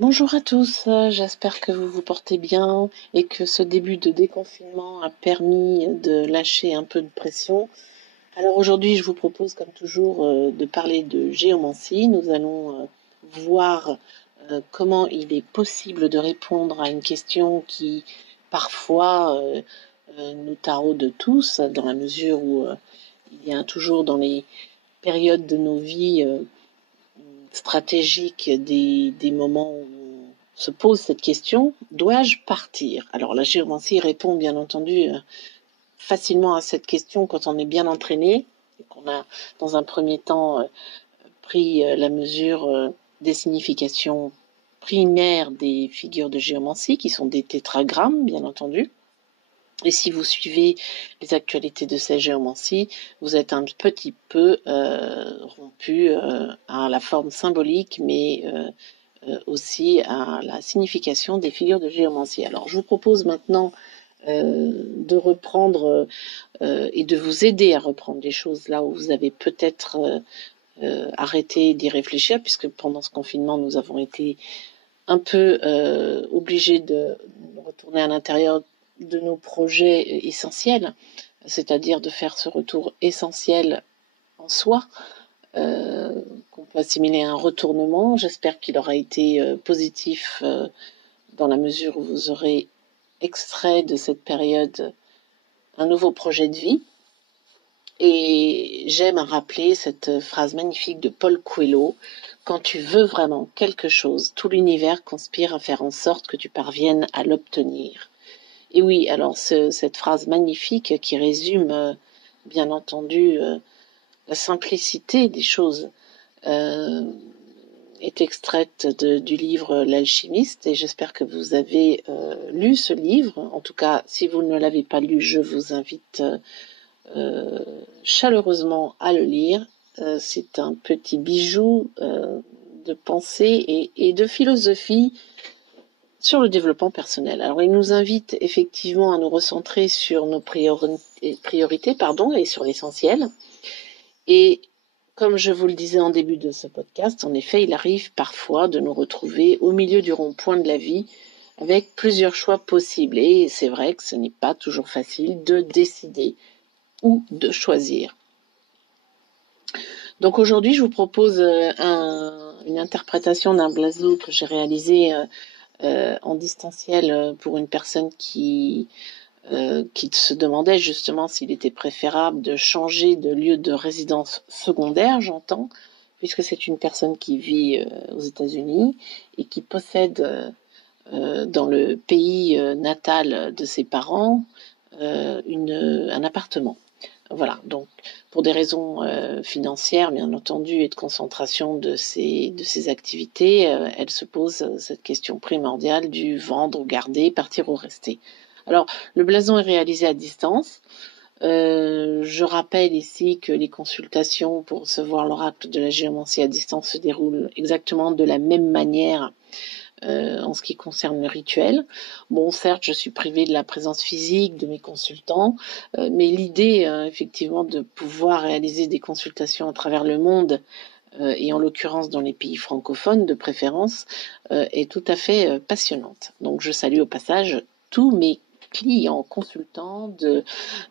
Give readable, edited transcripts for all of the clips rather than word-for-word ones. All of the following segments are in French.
Bonjour à tous, j'espère que vous vous portez bien et que ce début de déconfinement a permis de lâcher un peu de pression. Alors aujourd'hui, je vous propose comme toujours de parler de géomancie. Nous allons voir comment il est possible de répondre à une question qui parfois nous taraude tous, dans la mesure où il y a toujours dans les périodes de nos vies stratégiques des moments où on se pose cette question, dois-je partir? Alors la géomancie répond bien entendu facilement à cette question quand on est bien entraîné et qu'on a dans un premier temps pris la mesure des significations primaires des figures de géomancie qui sont des tétragrammes bien entendu. Et si vous suivez les actualités de ces géomancies, vous êtes un petit peu rompu à la forme symbolique, mais aussi à la signification des figures de géomancie. Alors, je vous propose maintenant de reprendre et de vous aider à reprendre les choses là où vous avez peut-être arrêté d'y réfléchir, puisque pendant ce confinement, nous avons été un peu obligés de retourner à l'intérieur de nos projets essentiels, c'est-à-dire de faire ce retour essentiel en soi, qu'on peut assimiler à un retournement. J'espère qu'il aura été positif dans la mesure où vous aurez extrait de cette période un nouveau projet de vie. Et j'aime rappeler cette phrase magnifique de Paul Coelho: quand tu veux vraiment quelque chose, tout l'univers conspire à faire en sorte que tu parviennes à l'obtenir. Et oui, alors cette phrase magnifique qui résume, bien entendu, la simplicité des choses, euh, est extraite du livre L'Alchimiste, et j'espère que vous avez lu ce livre. En tout cas, si vous ne l'avez pas lu, je vous invite chaleureusement à le lire. C'est un petit bijou de pensée et de philosophie sur le développement personnel. Alors, il nous invite effectivement à nous recentrer sur nos priorités, et sur l'essentiel. Et comme je vous le disais en début de ce podcast, en effet, il arrive parfois de nous retrouver au milieu du rond-point de la vie avec plusieurs choix possibles. Et c'est vrai que ce n'est pas toujours facile de décider ou de choisir. Donc aujourd'hui, je vous propose une interprétation d'un blason que j'ai réalisé en distanciel pour une personne qui se demandait justement s'il était préférable de changer de lieu de résidence secondaire, j'entends, puisque c'est une personne qui vit aux États-Unis et qui possède dans le pays natal de ses parents un appartement. Voilà, donc pour des raisons financières, bien entendu, et de concentration de ses activités, elle se pose cette question primordiale du vendre ou garder, partir ou rester. Alors, le blason est réalisé à distance. Je rappelle ici que les consultations pour recevoir l'oracle de la géomancie à distance se déroulent exactement de la même manière en ce qui concerne le rituel. Bon, certes, je suis privée de la présence physique de mes consultants, mais l'idée, effectivement, de pouvoir réaliser des consultations à travers le monde, et en l'occurrence dans les pays francophones de préférence, est tout à fait passionnante. Donc, je salue au passage tous mes clients consultants de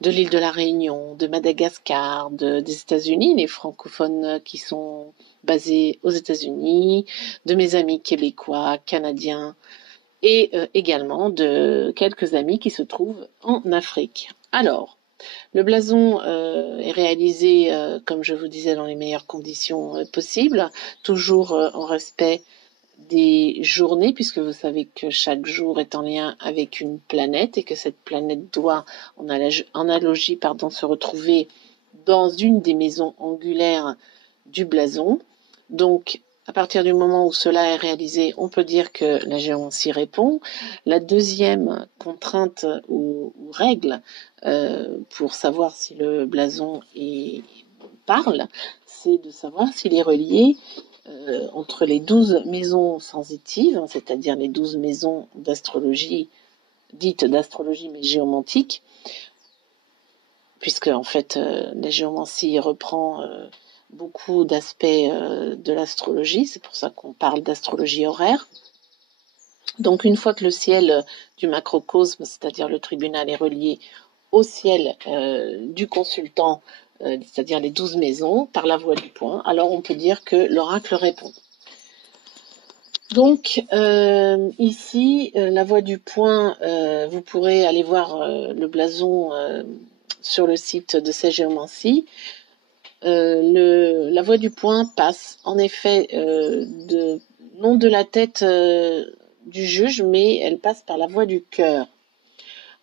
l'île de la Réunion, de Madagascar, des États-Unis, les francophones qui sont basés aux États-Unis, de mes amis québécois, canadiens et également de quelques amis qui se trouvent en Afrique. Alors, le blason est réalisé, comme je vous disais, dans les meilleures conditions possibles, toujours en respect des journées, puisque vous savez que chaque jour est en lien avec une planète et que cette planète doit, en analogie, se retrouver dans une des maisons angulaires du blason. Donc, à partir du moment où cela est réalisé, on peut dire que la géomancie répond. La deuxième contrainte ou règle pour savoir si le blason parle, c'est de savoir s'il est relié entre les 12 maisons sensitives, c'est-à-dire les 12 maisons d'astrologie, dites d'astrologie mais géomantique, puisque en fait la géomancie reprend beaucoup d'aspects de l'astrologie, c'est pour ça qu'on parle d'astrologie horaire. Donc une fois que le ciel du macrocosme, c'est-à-dire le tribunal, est relié au ciel du consultant, c'est-à-dire les 12 maisons, par la voie du point, alors on peut dire que l'oracle répond. Donc ici, la voie du point, vous pourrez aller voir le blason sur le site de Sagéomancie. La voie du point passe en effet non de la tête du juge, mais elle passe par la voie du cœur.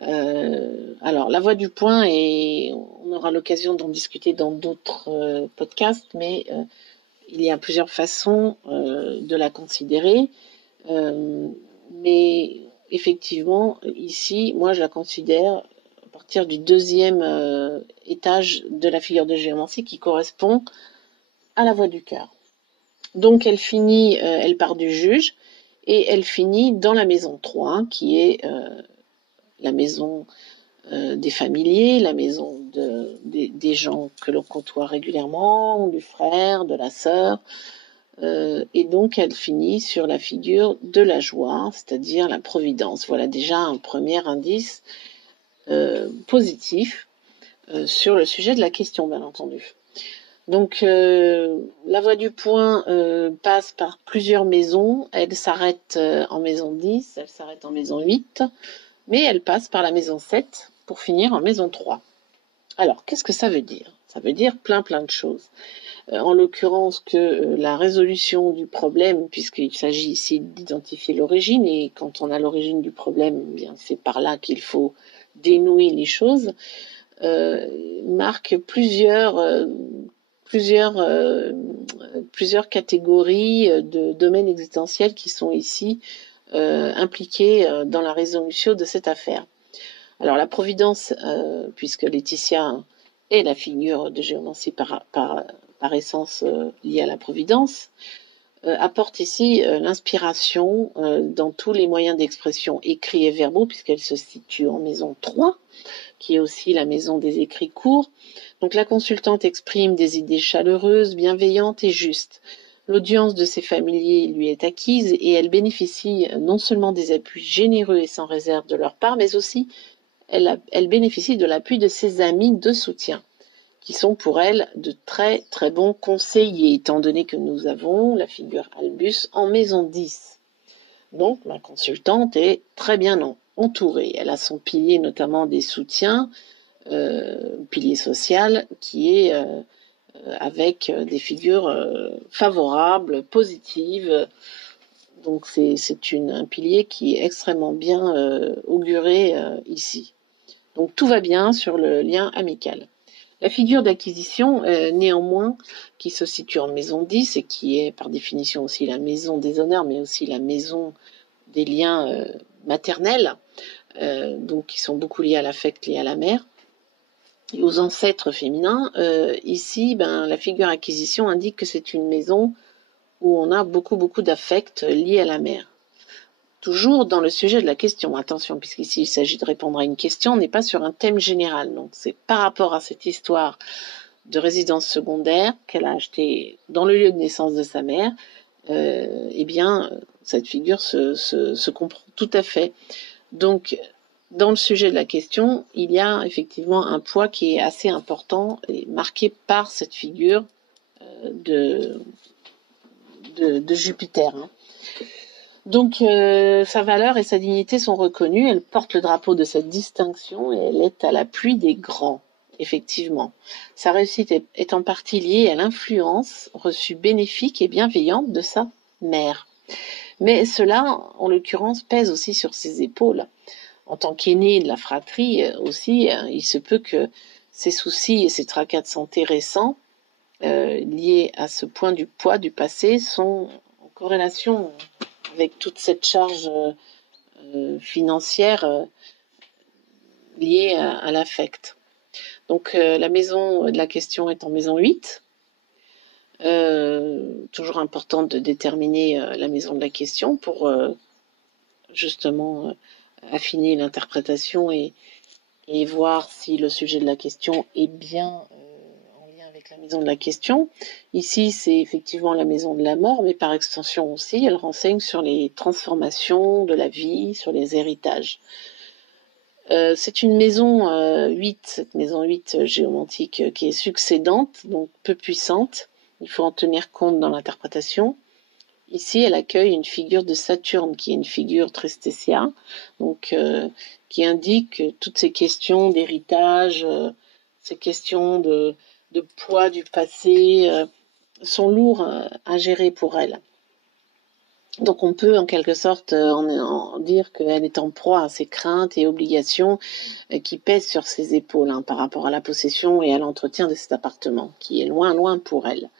Alors, la voie du point, et on aura l'occasion d'en discuter dans d'autres podcasts, mais il y a plusieurs façons de la considérer. Mais effectivement, ici, moi, je la considère à partir du deuxième étage de la figure de géomancie qui correspond à la voie du cœur. Donc, elle part du juge et elle finit dans la maison 3, qui est la maison des familiers, la maison des gens que l'on côtoie régulièrement, du frère, de la sœur. Et donc, elle finit sur la figure de la joie, c'est-à-dire la providence. Voilà déjà un premier indice positif sur le sujet de la question, bien entendu. Donc, la voie du point passe par plusieurs maisons. Elle s'arrête en maison 10, elle s'arrête en maison 8, mais elle passe par la maison 7 pour finir en maison 3. Alors, qu'est-ce que ça veut dire? Ça veut dire plein de choses. En l'occurrence que la résolution du problème, puisqu'il s'agit ici d'identifier l'origine, et quand on a l'origine du problème, bien c'est par là qu'il faut dénouer les choses, marque plusieurs catégories de domaines existentiels qui sont ici impliqués dans la résolution de cette affaire. Alors la providence, puisque Laetitia est la figure de géomancie par essence liée à la providence, apporte ici l'inspiration dans tous les moyens d'expression écrits et verbaux, puisqu'elle se situe en maison 3, qui est aussi la maison des écrits courts. Donc la consultante exprime des idées chaleureuses, bienveillantes et justes. L'audience de ses familiers lui est acquise et elle bénéficie non seulement des appuis généreux et sans réserve de leur part, mais aussi elle bénéficie de l'appui de ses amis de soutien, qui sont pour elle de très bons conseillers, étant donné que nous avons la figure Albus en maison 10. Donc ma consultante est très bien entourée. Elle a son pilier notamment des soutiens, pilier social, qui est avec des figures favorables, positives. Donc c'est un pilier qui est extrêmement bien auguré ici. Donc tout va bien sur le lien amical. La figure d'acquisition, néanmoins, qui se situe en maison 10 et qui est par définition aussi la maison des honneurs, mais aussi la maison des liens maternels, donc qui sont beaucoup liés à l'affect, liés à la mère, et aux ancêtres féminins. Ici, la figure acquisition indique que c'est une maison où on a beaucoup d'affect liés à la mère. Toujours dans le sujet de la question, attention, puisqu'ici il s'agit de répondre à une question, on n'est pas sur un thème général. Donc c'est par rapport à cette histoire de résidence secondaire qu'elle a achetée dans le lieu de naissance de sa mère, eh bien, cette figure se comprend tout à fait. Donc, dans le sujet de la question, il y a effectivement un poids qui est assez important et marqué par cette figure de Jupiter. Hein. Donc, sa valeur et sa dignité sont reconnues. Elle porte le drapeau de cette distinction et elle est à l'appui des grands, effectivement. Sa réussite est en partie liée à l'influence reçue bénéfique et bienveillante de sa mère. Mais cela, en l'occurrence, pèse aussi sur ses épaules. En tant qu'aîné de la fratrie aussi, il se peut que ses soucis et ses tracas de santé récents, liés à ce point du poids du passé, sont en corrélation avec toute cette charge financière liée à l'affect. Donc la maison de la question est en maison 8. Toujours important de déterminer la maison de la question pour justement affiner l'interprétation et voir si le sujet de la question est bien en lien avec avec la maison de la question. Ici, c'est effectivement la maison de la mort, mais par extension aussi, elle renseigne sur les transformations de la vie, sur les héritages. C'est une maison 8, cette maison 8 géomantique qui est succédante, donc peu puissante. Il faut en tenir compte dans l'interprétation. Ici, elle accueille une figure de Saturne, qui est une figure Tristétia, donc qui indique toutes ces questions d'héritage, ces questions de poids du passé, sont lourds à gérer pour elle. Donc on peut en quelque sorte en dire qu'elle est en proie à ses craintes et obligations qui pèsent sur ses épaules par rapport à la possession et à l'entretien de cet appartement, qui est loin, loin pour elle.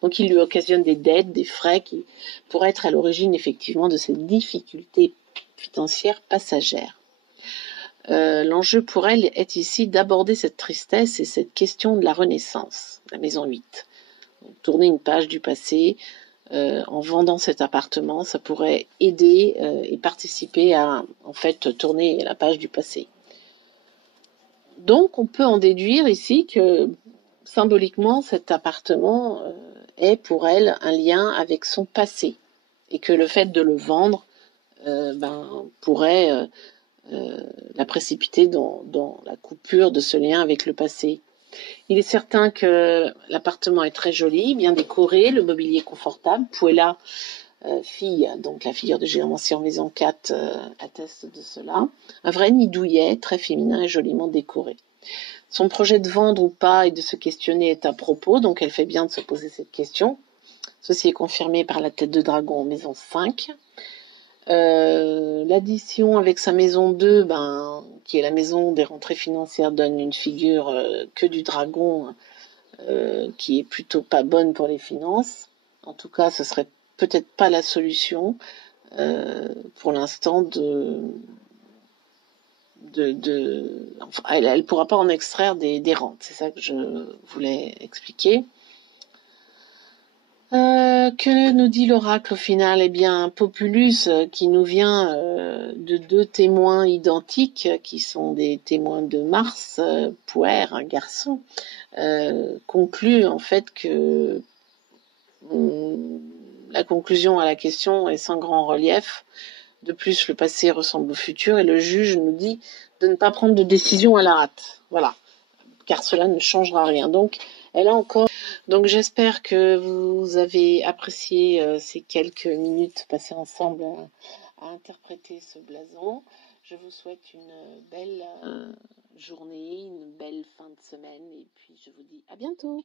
Donc il lui occasionne des dettes, des frais qui pourraient être à l'origine effectivement de cette difficulté financière passagère. L'enjeu pour elle est ici d'aborder cette tristesse et cette question de la renaissance, la maison 8. Donc, tourner une page du passé, en vendant cet appartement, ça pourrait aider et participer à en fait tourner la page du passé. Donc on peut en déduire ici que symboliquement cet appartement est pour elle un lien avec son passé et que le fait de le vendre pourrait la précipiter dans la coupure de ce lien avec le passé. Il est certain que l'appartement est très joli, bien décoré, le mobilier est confortable. Puella, fille, donc la figure de géomancie en maison 4, atteste de cela. Un vrai nid douillet, très féminin et joliment décoré. Son projet de vendre ou pas et de se questionner est à propos, donc elle fait bien de se poser cette question. Ceci est confirmé par la tête de dragon en maison 5. L'addition avec sa maison 2, qui est la maison des rentrées financières, donne une figure que du dragon qui est plutôt pas bonne pour les finances. En tout cas, ce serait peut-être pas la solution pour l'instant enfin, elle pourra pas en extraire des rentes. C'est ça que je voulais expliquer. Que nous dit l'oracle au final? Eh bien, Populus, qui nous vient de deux témoins identiques, qui sont des témoins de Mars, Puer, un garçon, conclut en fait que la conclusion à la question est sans grand relief. De plus, le passé ressemble au futur et le juge nous dit de ne pas prendre de décision à la hâte. Voilà, car cela ne changera rien. Donc, elle a encore. Donc, j'espère que vous avez apprécié ces quelques minutes passées ensemble à interpréter ce blason. Je vous souhaite une belle journée, une belle fin de semaine et puis je vous dis à bientôt.